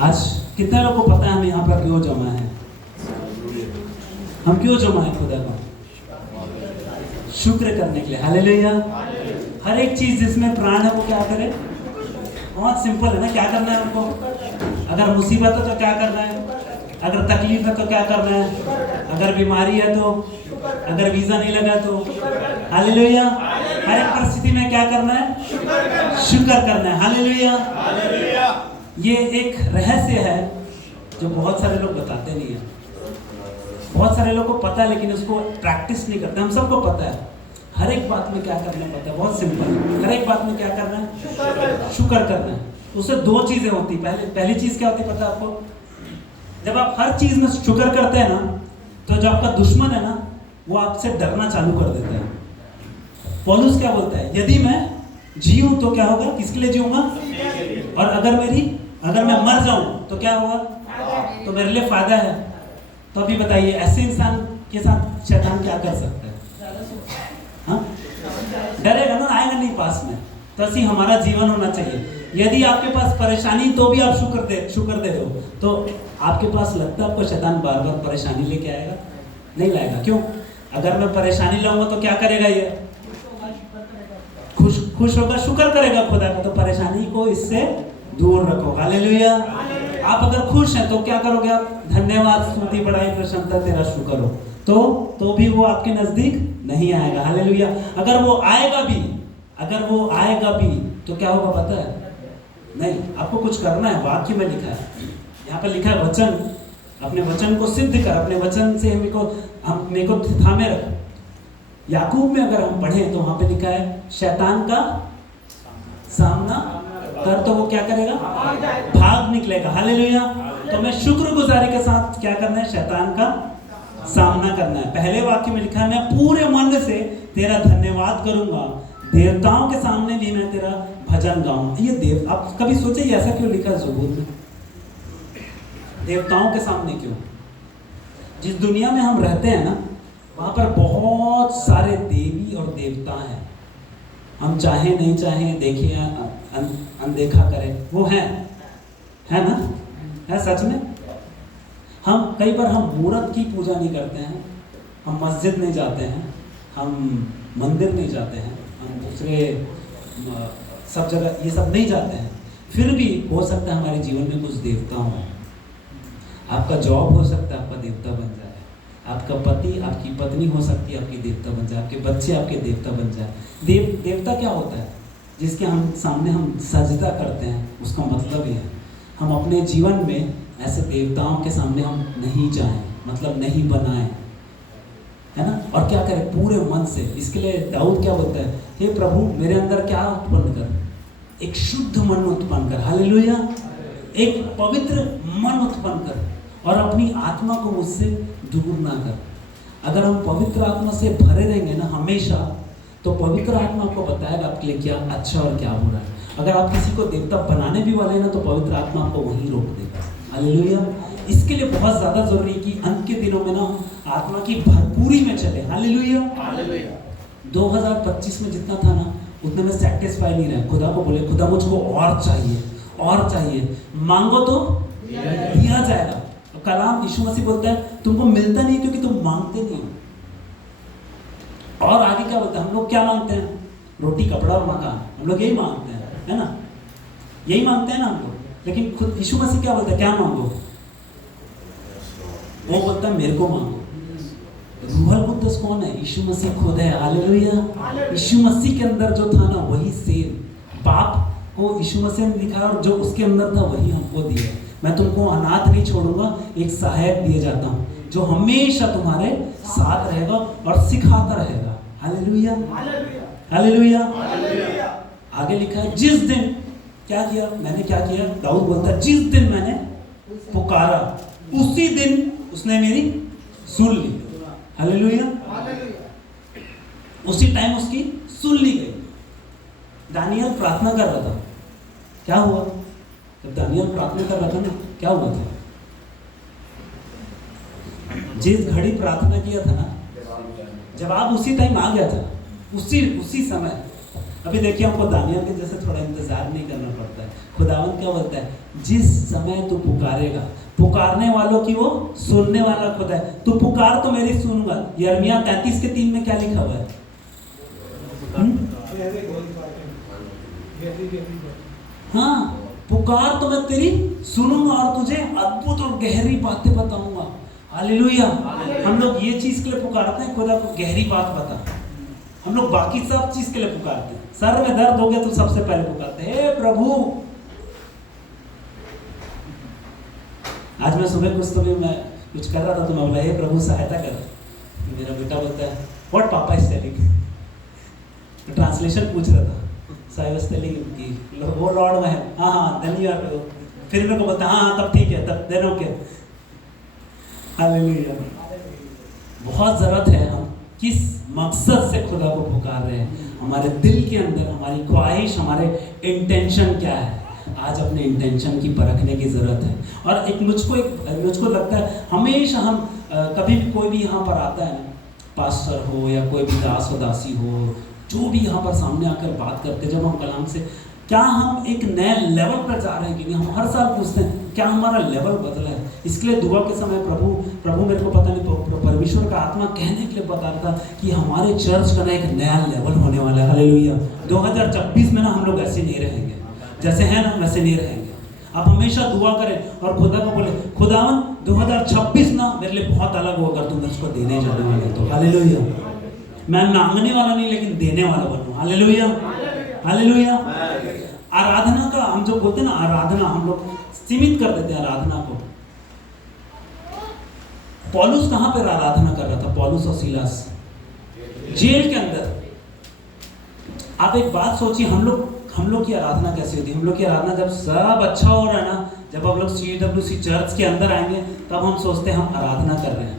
आज कितने लोगों को पता है हम यहाँ पर क्यों जमा है? हम क्यों जमा है खुदा का? शुक्र करने के लिए। हालेलुया। हर एक चीज जिसमें प्राण है वो क्या करे? बहुत सिंपल है ना, क्या करना है हमको? अगर मुसीबत है तो क्या करना है? अगर तकलीफ है तो क्या करना है? अगर बीमारी है तो, अगर वीजा नहीं लगा तो, हालेलुया। हर एक परिस्थिति में क्या करना है? शुक्र करना है। हालेलुया। ये एक रहस्य है जो बहुत सारे लोग बताते नहीं है। बहुत सारे लोग को पता है लेकिन उसको प्रैक्टिस नहीं करते। हम सबको पता है हर एक बात में क्या करना पता है, बहुत सिंपल है। हर एक बात में क्या करना है? शुक्र करना है। उससे दो चीजें होती है। पहली चीज क्या होती है पता है आपको? जब आप हर चीज में शुक्र करते हैं ना, तो जो आपका दुश्मन है ना, वो आपसे डरना चालू कर देता है। पौलुस क्या बोलता है? यदि मैं जीऊं तो क्या होगा? किसके लिए जीऊंगा? और अगर मैं मर जाऊं तो क्या होगा? तो मेरे लिए फायदा है। तो अभी बताइए, ऐसे इंसान के साथ शैतान क्या कर सकता है? हाँ, डरेगा ना, आएगा नहीं पास में। तो ऐसी हमारा जीवन होना चाहिए। यदि आपके पास परेशानी तो भी आप शुक्र दे रहे हो, तो आपके पास लगता है आपको शैतान बार बार परेशानी लेके आएगा? नहीं लाएगा। क्यों? अगर मैं परेशानी लाऊंगा तो क्या करेगा? ये खुश होगा, शुक्र करेगा खुदा का। तो परेशानी को इससे दूर रखो। हालेलुया। आप अगर खुश हैं तो क्या करोगे? आप धन्यवाद, स्तुति, बड़ाई, प्रशंसा, तेरा शुक्र हो, तो भी वो आपके नजदीक नहीं आएगा। हालेलुया। अगर वो आएगा भी तो क्या होगा पता है? नहीं, आपको कुछ करना है। वाक्य में लिखा है, यहाँ पर लिखा है वचन, अपने वचन को सिद्ध कर, अपने वचन से मेरे को थामे रख। याकूब में अगर हम पढ़ें तो वहां पे लिखा है शैतान का सामना कर तो वो क्या करेगा? भाग निकलेगा। हालेलुया। तो मैं शुक्रगुजारी के साथ क्या करना है? शैतान का सामना करना है। पहले वाक्य में लिखा है मैं पूरे मन से तेरा धन्यवाद करूंगा, देवताओं के सामने भी मैं तेरा भजन गाऊंगा। ये आप कभी सोचे ऐसा क्यों लिखा ज़बूर में? देवताओं के सामने क्यों? जिस दुनिया में हम रहते हैं ना, वहां पर बहुत सारे देवी और देवता हैं। हम चाहे नहीं चाहे, देखे अनदेखा करें, वो है ना? है सच में। हम कई बार हम मूर्त की पूजा नहीं करते हैं, हम मस्जिद नहीं जाते हैं, हम मंदिर नहीं जाते हैं, हम दूसरे सब जगह ये सब नहीं जाते हैं। फिर भी हो सकता है हमारे जीवन में कुछ देवता हों। आपका जॉब हो सकता है आपका देवता बन जाए, आपका पति, आपकी पत्नी हो सकती है आपकी देवता बन जाए, आपके बच्चे आपके देवता बन जाए। देवता क्या होता है? जिसके हम सामने हम सजदा करते हैं, उसका मतलब ये है हम अपने जीवन में ऐसे देवताओं के सामने हम नहीं जाएं, मतलब नहीं बनाएं, है ना? और क्या करें? पूरे मन से। इसके लिए दाऊद क्या बोलता है? हे प्रभु मेरे अंदर क्या उत्पन्न कर? एक शुद्ध मन उत्पन्न कर। हालेलुया। एक पवित्र मन उत्पन्न कर और अपनी आत्मा को मुझसे दूर ना कर। अगर हम पवित्र आत्मा से भरे रहेंगे ना हमेशा, तो पवित्र आत्मा आपको बताएगा आपके लिए क्या अच्छा और क्या बुरा है। अगर आप किसी को देवता बनाने भी वाले हैं ना, तो पवित्र आत्मा आपको वहीं रोक देगा। हालेलुया। इसके लिए बहुत ज़्यादा जरूरी है कि अंत के दिनों में ना आत्मा की भरपूरी में चले। हालेलुया। 2025 में जितना था ना, उतने में सेटिस्फाई नहीं रहे। खुदा को बोले खुदा मुझको और चाहिए, और चाहिए। मांगो तो दिया जाएगा। कलाम यीशु मसीह बोलता है तुमको मिलता नहीं क्योंकि तुम मांगते नहीं हो। और आगे क्या बोलता है? हम लोग क्या मांगते हैं? रोटी, कपड़ा और मकान। हम लोग यही मांगते हैं, है ना? यही मांगते हैं ना हम लोग। लेकिन खुद यीशु मसीह क्या बोलता है? क्या मांगो? वो बोलता है मेरे को मांगो। रूहल कुद्दुस कौन है? यीशु मसीह खुद है। हालेलुया। यीशु मसीह के अंदर जो था ना, वही सेम बाप को यीशु मसीह ने दिखाया और जो उसके अंदर था वही हमको दिया। मैं तुमको अनाथ नहीं छोड़ूंगा, एक सहायक दिए जाता हूँ जो हमेशा तुम्हारे साथ रहेगा और सिखाता रहेगा। हालेलुया। हालेलुया। आगे लिखा है जिस दिन क्या किया मैंने? क्या किया? दाऊद बोलता है जिस दिन मैंने पुकारा उसी दिन उसने मेरी सुन ली। हालेलुया। उसी टाइम उसकी सुन ली गई। दानियल प्रार्थना कर रहा था, क्या हुआ? जब दानियल प्रार्थना कर रहा था ना, क्या हुआ था? जिस घड़ी प्रार्थना किया था ना, जवाब उसी टाइम आ गया था, उसी समय। अभी देखिए हमको दानियल के जैसे थोड़ा इंतजार नहीं करना पड़ता है। खुदावंद क्या बोलता है, जिस समय तू पुकारेगा, पुकारने वालों की वो सुनने वाला खुदा है। तू पुकार तो मेरी सुनूंगा। यिर्मयाह 33:3 में क्या लिखा हुआ है? हाँ, पुकार तो मैं तेरी सुनूंगा और तुझे अद्भुत और गहरी बातें बताऊंगा। हालेलुया। हम लोग ये चीज के लिए पुकारते हैं, खुदा को गहरी बात बता। हम लोग बाकी सब चीज के लिए पुकारते हैं। सर में दर्द हो गया तो सबसे पहले पुकारते हैं, हे प्रभु। आज मैं सुबह मैं कुछ कर रहा था तो मैं बोला, हे प्रभु सहायता कर। मेरा बेटा बोलता है, व्हाट पापा इज टेलिंग। ट्रांसलेशन पूछ रहा था। So I was telling him कि वो लॉर्ड में है। हाँ, then you are। फिर मेरे को बोलता है, हाँ तब ठीक है, तब then okay। हालेलुया। बहुत जरूरत है हम किस मकसद से खुदा को पुकार रहे हैं। हमारे दिल के अंदर हमारी ख्वाहिश, हमारे इंटेंशन क्या है। आज अपने इंटेंशन की परखने की जरूरत है। और मुझको लगता है हमेशा हम कभी भी कोई भी यहाँ पर आता है ना, पास्टर हो या कोई भी दास और दासी हो, जो भी यहाँ पर सामने आकर बात करते हैं, जब हम कलाम से, क्या हम एक नए लेवल पर जा रहे हैं कि नहीं। हम हर साल पूछते हैं क्या हमारा लेवल बदला है। इसके लिए दुआ के समय प्रभु मेरे को पता नहीं, परमेश्वर का आत्मा कहने के लिए बता रहा था कि हमारे चर्च का ना एक नया लेवल होने वाला है। हालेलुया। 2026 में ना हम लोग ऐसे नहीं रहेंगे, जैसे हैं ना वैसे नहीं रहेंगे। आप हमेशा दुआ करें और खुदा को बोले, खुदावन 2026 ना मेरे लिए बहुत अलग होगा, तुम उसको देने जाने वाले। तो हालेलुया। मैं मांगने वाला नहीं लेकिन देने वाला बनूं। Hallelujah, hallelujah. आराधना का हम जो बोलते हैं ना, आराधना हम लोग सीमित कर देते हैं आराधना को। पौलुस कहां पर आराधना कर रहा था? पौलुस और सीलास जेल के अंदर। आप एक बात सोचिए, हम लोग की आराधना कैसी होती है? हम लोग की आराधना जब सब अच्छा हो रहा है ना, जब हम लोग CWC चर्च के अंदर आएंगे तब हम सोचते हैं हम आराधना कर रहे हैं।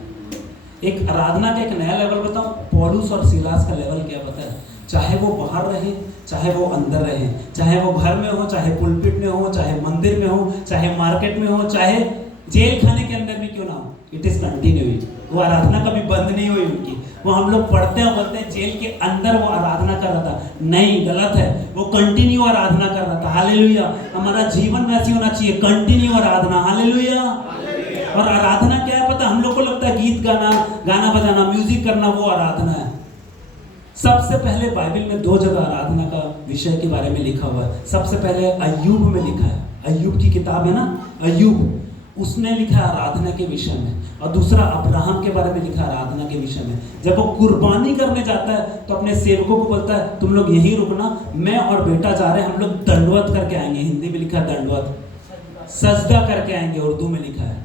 एक आराधना का एक नया लेवल बताऊं, पौलुस और सीलास का लेवल क्या पता है? चाहे वो बाहर रहे, चाहे वो अंदर रहे, चाहे वो घर में हो, चाहे पुलपिट में हो, चाहे मंदिर में हो, चाहे मार्केट में हो, चाहे जेल खाने के अंदर भी क्यों ना हो, इट इज कंटिन्यूइंग। वो आराधना कभी बंद नहीं हुई उनकी। वो हम लोग पढ़ते हैं बोलते हैं जेल के अंदर वो आराधना कर रहा था, नहीं, गलत है। वो कंटिन्यू आराधना कर रहा था। हालेलुया। हमारा जीवन में ऐसी होना चाहिए, कंटिन्यू आराधना। हालेलुया। और आराधना क्या है पता? हम लोग को लगता है गीत गाना बजाना, म्यूजिक करना वो आराधना है। सबसे पहले बाइबल में 2 जगह आराधना का विषय के बारे में लिखा हुआ है। सबसे पहले अय्यूब में लिखा है, अय्यूब की किताब है ना, अय्यूब, उसने लिखा है आराधना के विषय में। और दूसरा अब्राहम के बारे में लिखा है आराधना के विषय में। जब वो कुर्बानी करने जाता है तो अपने सेवकों को बोलता है तुम लोग यहीं रुकना, मैं और बेटा जा रहे हैं, हम लोग दंडवत करके आएंगे। हिंदी में लिखा है दंडवत, सजदा करके आएंगे, उर्दू में लिखा है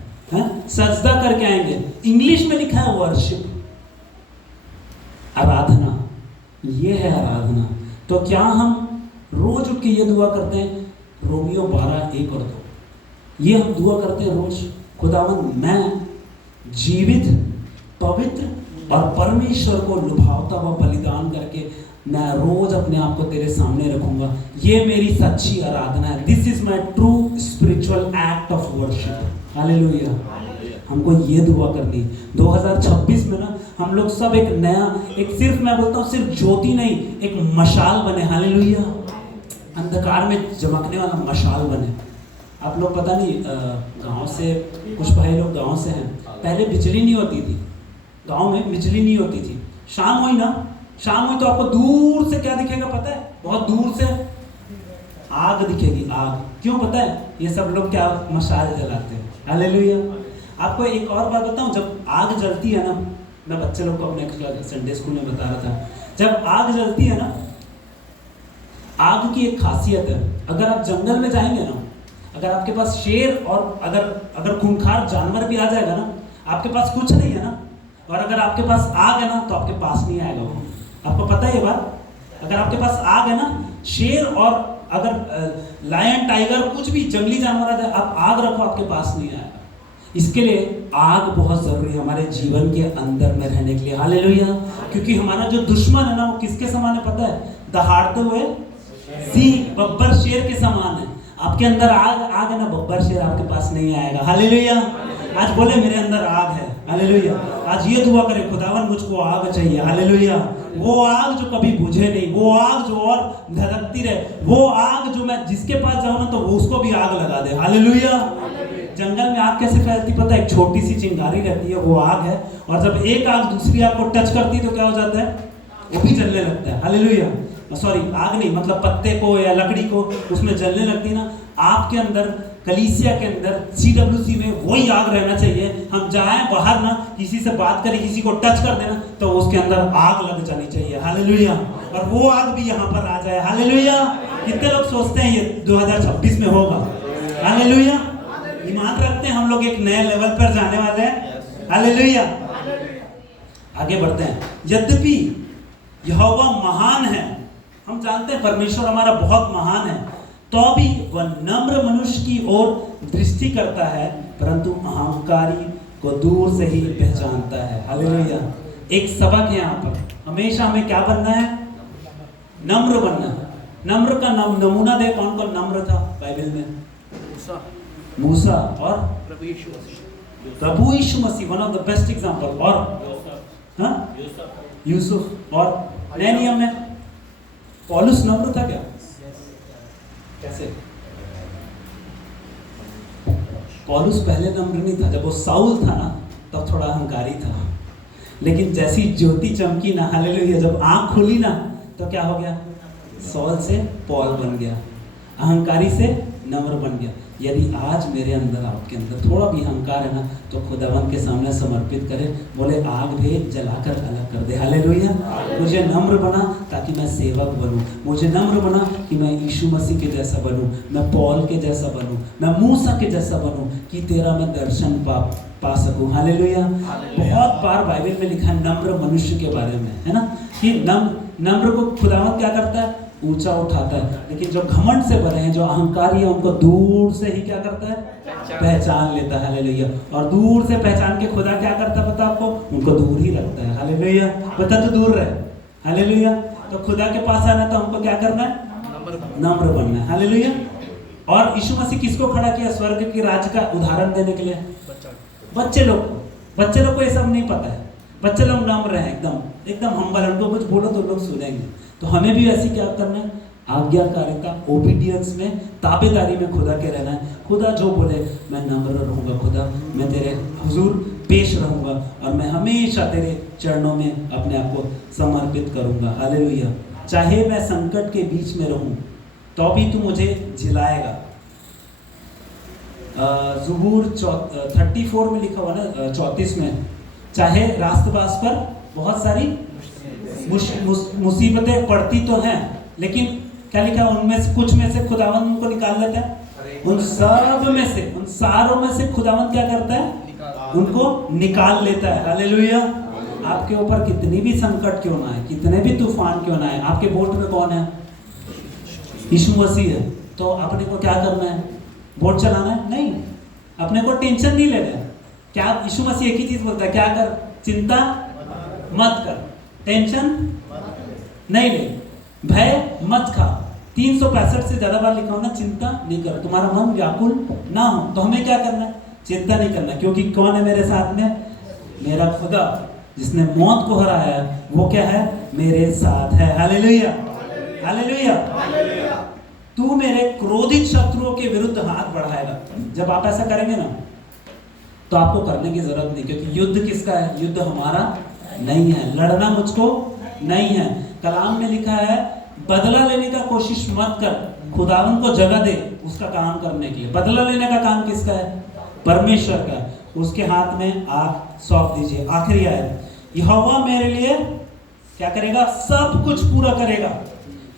सजदा करके आएंगे। इंग्लिश में लिखा है वर्शिप, आराधना। ये है आराधना। तो क्या हम रोज उठ के ये दुआ करते हैं? रोमियो 12:1 और 2, ये हम दुआ करते हैं रोज, खुदावन मैं जीवित, पवित्र और परमेश्वर को लुभावता हुआ बलिदान करके मैं रोज अपने आप को तेरे सामने रखूंगा। ये मेरी सच्ची आराधना है। This is my true spiritual act of worship. Hallelujah. हमको ये दुआ करनी। 2026 में ना हम लोग सब एक नया, एक सिर्फ मैं बोलता हूँ सिर्फ ज्योति नहीं, एक मशाल बने। हालेलुया। अंधकार में चमकने वाला मशाल बने। आप लोग पता नहीं, गांव से कुछ भाई लोग गांव से हैं, पहले बिजली नहीं होती थी गांव में, बिजली नहीं होती थी। शाम हुई ना, शाम हुई तो आपको दूर से क्या दिखेगा पता है? बहुत दूर से आग दिखेगी, आग। क्यों पता है? ये सब लोग क्या मशाल जलाते हैं। हालेलुया। आपको एक और बात बताऊं, जब आग जलती है ना, मैं बच्चे लोग को अपने संडे स्कूल में बता रहा था, जब आग जलती है ना, आग की एक खासियत है। अगर आप जंगल में जाएंगे ना, अगर आपके पास शेर और अगर खूंखार जानवर भी आ जाएगा ना, आपके पास कुछ नहीं है ना, और अगर आपके पास आग है ना तो आपके पास नहीं आएगा वो। आपको पता है ये बात? अगर आपके पास आग है ना, शेर और अगर लायन, टाइगर, कुछ भी जंगली जानवर आ जाए, आप आग रखो, आपके पास नहीं आएगा। इसके लिए आग बहुत जरूरी है हमारे जीवन के अंदर में रहने के लिए। हालेलुया। क्योंकि हमारा जो दुश्मन है ना, वो किसके समान है पता है? दहाड़ते हुए सिंह, बब्बर शेर के समान है। आपके अंदर आग है ना, बब्बर शेर आपके पास नहीं आएगा। हालेलुया। आज बोले मेरे अंदर आग है, हालेलुया। आज ये दुआ करे, खुदावन मुझको आग चाहिए, हालेलुया। वो आग जो कभी बुझे नहीं, वो आग जो और धधकती रहे, वो आग जो मैं जिसके पास जाऊं ना तो वो उसको भी आग लगा दे, हालेलुया। जंगल में आग कैसे फैलती पता है? एक छोटी सी चिंगारी रहती है, वो आग है। और जब एक आग दूसरी आग को टच करती है तो क्या हो जाता है? वो भी जलने लगता है, हालेलुया। सॉरी, आग नहीं, मतलब पत्ते को या लकड़ी को उसमें जलने लगती ना। आपके अंदर, कलीसिया के अंदर, CWC में वही आग रहना चाहिए। हम जाएं बाहर ना, किसी से बात करें, किसी को टच कर देना तो उसके अंदर आग लग जानी चाहिए, हालेलुया। और वो आग भी यहाँ पर आ जाए, हालेलुया। कितने लोग सोचते हैं ये 2026 में होगा? हालेलुया। ईमान रखते हैं हम लोग एक नए लेवल पर जाने वाले हैं, हालेलुया। आगे बढ़ते हैं। यद्यपि यहोवा महान है, हम जानते हैं परमेश्वर हमारा बहुत महान है, तो भी वह नम्र मनुष्य की ओर दृष्टि करता है, परंतु अहंकारी को दूर से ही पहचानता है, हालेलुया। एक सबक है यहाँ पर, हमेशा हमें क्या बनना है? नम्र बनना है। नम्र का नमूना दे, कौन कौन नम्र था बाइबल में? मूसा और प्रभु यीशु मसीह, one of the best example. और यूसुफ। और नए नियम में पौलुस नम्र था क्या? कैसे? पौलुस पहले नम्र नहीं था, जब वो साउल था ना तब थोड़ा अहंकारी था, लेकिन जैसी ज्योति चमकी ना, हालेलुया, जब आंख खुली ना तो क्या हो गया? सौल से पौल बन गया, अहंकारी से नम्र बन गया। यदि आज मेरे अंदर, आपके अंदर थोड़ा भी अहंकार है ना तो खुदावन के सामने समर्पित करें, बोले आग भेज जलाकर अलग कर दे, हालेलुया। मुझे नम्र बना ताकि मैं सेवक बनूं, मुझे नम्र बना कि मैं यीशु मसीह के जैसा बनूं, मैं पौल के जैसा बनूं, मैं मूसा के जैसा बनूं, कि तेरा मैं दर्शन पा सकूं, हालेलुया। बहुत बार बाइबल में लिखा है नम्र मनुष्य के बारे में, है ना, कि नम्र को खुदावन क्या करता है? ऊंचा उठाता है। लेकिन जो घमंड से भरे हैं, जो अहंकारी है, उनको दूर से ही क्या करता है? पहचान लेता है, हालेलुया। और दूर से पहचान के खुदा क्या करता है पता आपको? उनको दूर ही रखता है, हालेलुया। बता तो दूर रहे, हालेलुया। तो खुदा के पास आना तो हमको क्या करना है? नम्र बनना है, हालेलुया। और यीशु मसीह किसको खड़ा किया स्वर्ग के राज्य का उदाहरण देने के लिए? बच्चे लोग को ये सब नहीं पता है। बच्चे लोग नम्र हैं, एकदम हम्बल, उनको कुछ बोलो तो लोग सुनेंगे। तो हमें भी ऐसी क्या करना है? आज्ञाकारिता, ओबीडियंस में, ताबेदारी में खुदा के रहना है। खुदा जो बोले मैं नम्र रहूंगा, खुदा मैं तेरे हुजूर पेश रहूंगा और मैं हमेशा तेरे चरणों में अपने आप को समर्पित करूंगा, हालेलुया। चाहे मैं संकट के बीच में रहूं तो भी तू मुझे झिलाएगा। ज़बूर 34 में लिखा हुआ ना, 34 में, चाहे रास्तबाज पर बहुत सारी मुसीबतें पड़ती तो हैं, लेकिन क्या लिखा है? उनमें से कुछ में से खुदावन उनको निकाल लेता है। उन सब में से, उन सारों में से खुदावन क्या करता है? उनको निकाल लेता है, हालेलुया। आपके ऊपर कितनी भी संकट क्यों ना है, कितने भी तूफान क्यों ना है, आपके बोट में कौन है? यीशु मसीह है। तो अपने को क्या करना है? बोट चलाना है? नहीं, अपने को टेंशन नहीं लेना है। क्या यीशु मसीह एक ही चीज बोलता है, क्या कर? चिंता मत कर, टेंशन नहीं ले, भय मत खा। 365 से ज्यादा बार लिखा हो ना, चिंता नहीं कर, तुम्हारा मन व्याकुल ना हो। तो हमें क्या करना है? चिंता नहीं करना, क्योंकि कौन है मेरे साथ में? मेरा खुदा, जिसने मौत को हराया है, वो क्या है? मेरे साथ है, हालेलुया, हालेलुया। तू मेरे क्रोधित शत्रुओं के विरुद्ध हाथ बढ़ाएगा। जब आप ऐसा करेंगे ना तो आपको करने की जरूरत नहीं, क्योंकि युद्ध किसका है? युद्ध हमारा नहीं है, लड़ना मुझको नहीं है। कलाम में लिखा है बदला लेने का कोशिश मत कर, खुदावन को जगह दे उसका काम करने के लिए। बदला लेने का काम किसका है? परमेश्वर का। उसके हाथ में आप सौंप दीजिए। आखिरी आयत, यहोवा मेरे लिए क्या करेगा? सब कुछ पूरा करेगा।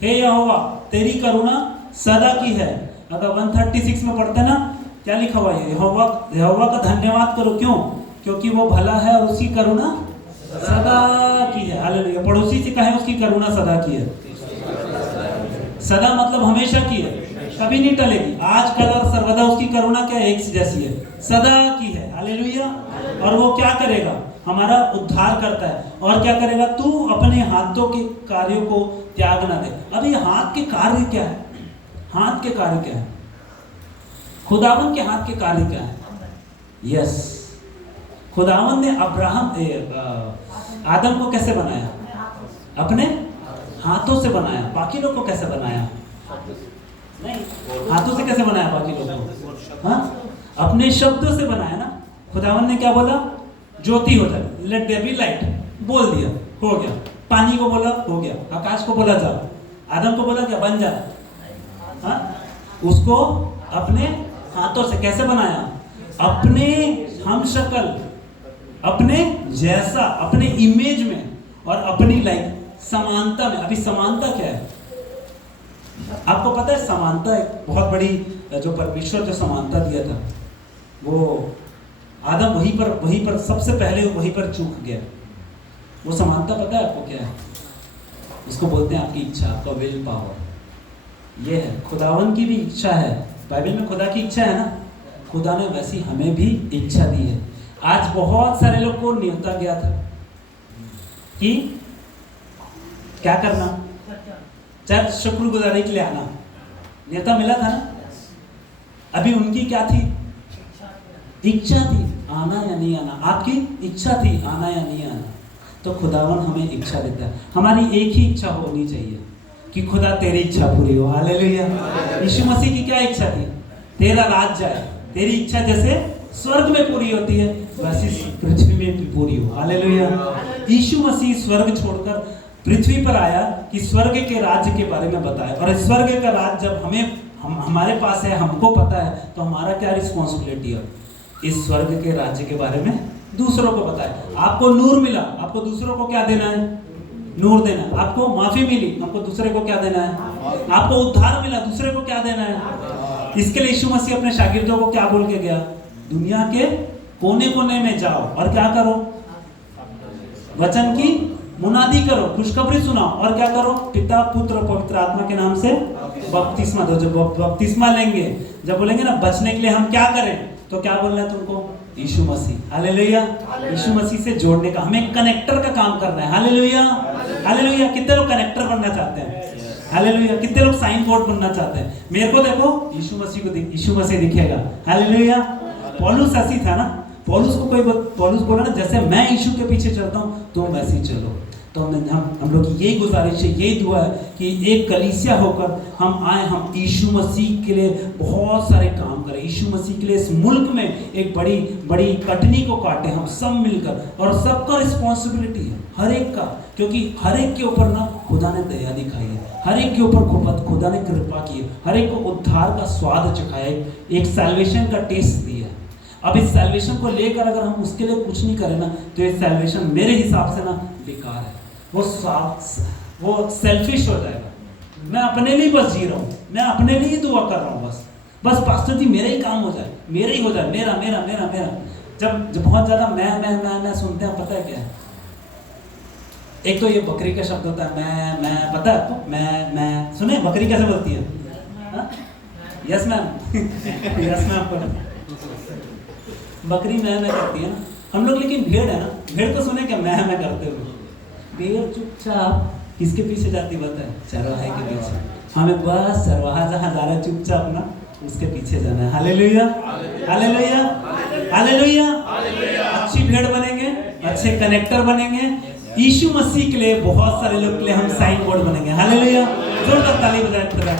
हे यहोवा, तेरी करुणा सदा की है। अगर 136 में पढ़ते ना, क्या लिखा हुआ है? यहोवा का धन्यवाद करो। क्यों? क्योंकि वो भला है और उसकी करुणा सदा की है, हालेलुया। पड़ोसी से कहे उसकी करुणा सदा की है। सदा मतलब हमेशा की है, कभी नहीं टलेगी। आज कल और सर्वदा उसकी करुणा क्या एक जैसी है, सदा की है, हालेलुया। और वो क्या करेगा? हमारा उद्धार करता है। और क्या करेगा? तू अपने हाथों के कार्यों को त्याग ना दे। अब ये हाथ के कार्य क्या है? हाथ के कार्य क्या है? खुदावन के हाथ के कार्य क्या है? यस, खुदावन ने आदम को कैसे बनाया? अपने हाथों से बनाया। बाकी लोग को कैसे बनाया? नहीं, हाथों से कैसे बनाया बाकी लोग को? हाँ, अपने शब्दों से बनाया ना। खुदावन ने क्या बोला? ज्योति हो जाए, लेट देयर बी लाइट, बोल दिया, हो गया। पानी को बोला, हो गया। आकाश को बोला, जा। आदम को बोला क्या? बन जा। हाँ, उसको अपने हाथों से कैसे बनाया? अपने हम शक्ल, अपने जैसा, अपने इमेज में और अपनी लाइक समानता में। अभी समानता क्या है आपको पता है? समानता एक बहुत बड़ी, जो परमेश्वर जो समानता दिया था, वो आदम वहीं पर सबसे पहले वहीं पर चूक गया। वो समानता पता है आपको क्या है? उसको बोलते हैं आपकी इच्छा, आपका विल पावर। ये है, खुदावन की भी इच्छा है। बाइबल में खुदा की इच्छा है ना, खुदा ने वैसी हमें भी इच्छा दी है। आज बहुत सारे लोग को न्योता गया था कि क्या करना? चर्च शुक्रगुजारी के लिए आना, न्योता मिला था ना। अभी उनकी क्या थी? इच्छा थी, आना या नहीं आना। आपकी इच्छा थी, आना या नहीं आना। तो खुदावन हमें इच्छा देता है। हमारी एक ही इच्छा होनी चाहिए कि खुदा तेरी इच्छा पूरी हो। हालेलुया। यीशु मसीह की क्या इच्छा थी? तेरा राज जाए, तेरी इच्छा जैसे स्वर्ग में पूरी होती है वैसे पृथ्वी में भी पूरी हो। हालेलुया। यीशु मसीह स्वर्ग छोड़कर पृथ्वी पर आया कि स्वर्ग के राज्य के बारे में बताए। और स्वर्ग का राज्य जब हमारे पास है, हमको पता है, तो हमारा क्या रिस्पॉन्सिबिलिटी है? इस स्वर्ग के राज्य के बारे में दूसरों को बताए। आपको नूर मिला, आपको दूसरों को क्या देना है? नूर देना है। आपको माफी मिली, हमको दूसरे को क्या देना है? आपको उद्धार मिला, दूसरे को क्या देना है? इसके लिए यीशु मसीह अपने शागिर्दों को क्या बोल के गया? दुनिया के कोने कोने में जाओ और क्या करो? वचन की मुनादी करो, खुशखबरी सुनाओ और क्या करो? पिता, पुत्र और पवित्र आत्मा के नाम से बपतिस्मा दो। जब बपतिस्मा लेंगे, जब बोलेंगे ना बचने के लिए हम क्या करें, तो क्या बोलना है तुमको? यीशु मसीह। हालेलुया। यीशु मसीह से जोड़ने का, हमें कनेक्टर का काम करना है। हालेलुया। हालेलुया। कितने लोग कनेक्टर बनना चाहते हैं? हालेलुया। कितने लोग साइन बोर्ड बनना चाहते हैं? मेरे को देखो, यीशु मसीह को यीशु मसीह दिखेगा। हालेलुया। पौलुस ऐसी था ना, पौलुस बोला ना, जैसे मैं यीशु के पीछे चलता हूँ तुम वैसे ही चलो। तो हम लोग की यही गुजारिश है, यही दुआ है कि एक कलीसिया होकर हम आए, हम यीशु मसीह के लिए बहुत सारे काम करें। यीशु मसीह के लिए इस मुल्क में एक बड़ी बड़ी कटनी को काटे हम सब मिलकर। और सबका रिस्पॉन्सिबिलिटी है, हर एक का, क्योंकि हर एक के ऊपर ना खुदा ने दया दिखाई है, हर एक के ऊपर खुदा ने कृपा की है, हर एक को उद्धार का स्वाद चखाया है, एक सैल्वेशन का टेस्ट दिया है। अब इस सैल्वेशन को लेकर अगर हम उसके लिए कुछ नहीं करें ना, तो ये सैल्वेशन मेरे हिसाब से ना बेकार है। वो सेल्फिश हो जाएगा। मैं अपने लिए बस जी रहा हूँ, मैं अपने लिए दुआ कर रहा हूँ, बस पास्टर जी मेरा ही काम हो जाए, मेरा ही हो जाए, मेरा मेरा मेरा मेरा। जब बहुत ज्यादा मैं सुनते हैं, पता है क्या है? एक तो ये बकरी का शब्द होता है, मैं पता है आपको? मैं सुने बकरी कैसे बोलती है? Yes ma'am. Yes ma'am. बकरी मैं करती है ना हम लोग, लेकिन भेड़ है ना, भेड़ तो सुने क्या मैं करते हुए? भेड़ चुपचाप किसके पीछे जाती पता है? चरवाहे के पीछे। हमें बस चरवाहा जहाँ जा रहा है चुपचाप ना उसके पीछे जाना है। हालेलुया। हालेलुया। हालेलुया। अच्छी भेड़ बनेंगे, अच्छे कनेक्टर बनेंगे। यीशु मसीह के लिए बहुत सारे लोग के लिए हम साइन बोर्ड बनेंगे। हालेलुया। जोरदार ताली बजाएं खुदा।